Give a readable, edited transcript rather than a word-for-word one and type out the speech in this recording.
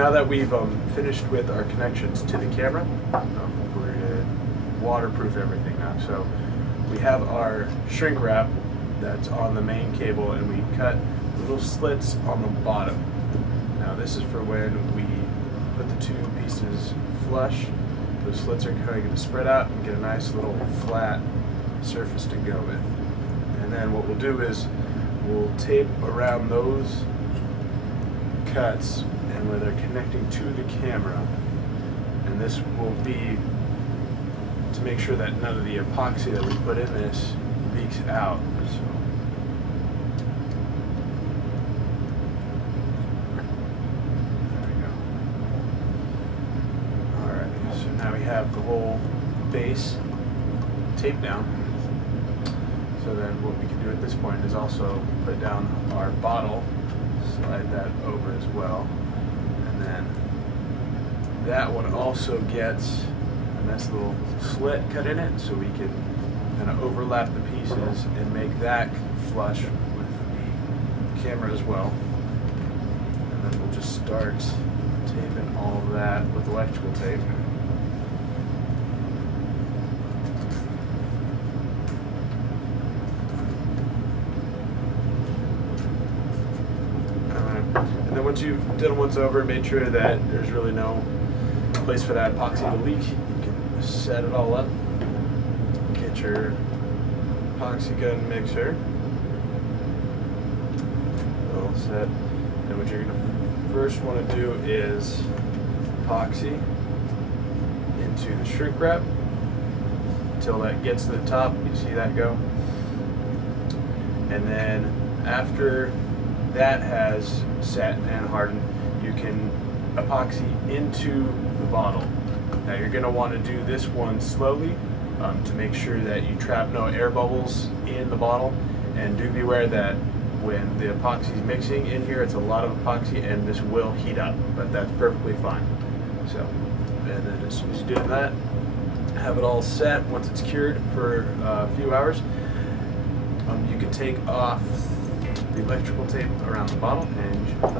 now that we've finished with our connections to the camera, we're going to waterproof everything now. So we have our shrink wrap that's on the main cable, and we cut little slits on the bottom. Now this is for when we put the two pieces flush. Those slits are going to spread out and get a nice little flat surface to go with. And then what we'll do is we'll tape around those cuts and where they're connecting to the camera. And this will be to make sure that none of the epoxy that we put in this leaks out. So now we have the whole base taped down. So then what we can do at this point is also put down our bottle, slide that over as well, and then that one also gets a nice little slit cut in it, so we can kind of overlap the pieces and make that flush with the camera as well. And then we'll just start taping all of that with electrical tape. And then once you've done it once over, made sure that there's really no place for that epoxy to leak, you can set it all up, get your epoxy gun mixer all set. And what you're going to first want to do is epoxy into the shrink wrap until that gets to the top. You see that go? And then after that has set and hardened, you can epoxy into the bottle. Now you're going to want to do this one slowly to make sure that you trap no air bubbles in the bottle, and do beware that when the epoxy is mixing in here, it's a lot of epoxy and this will heat up, but that's perfectly fine. So, and then as soon as you do that, have it all set. Once it's cured for a few hours, you can take off the electrical tape around the bottle, and you should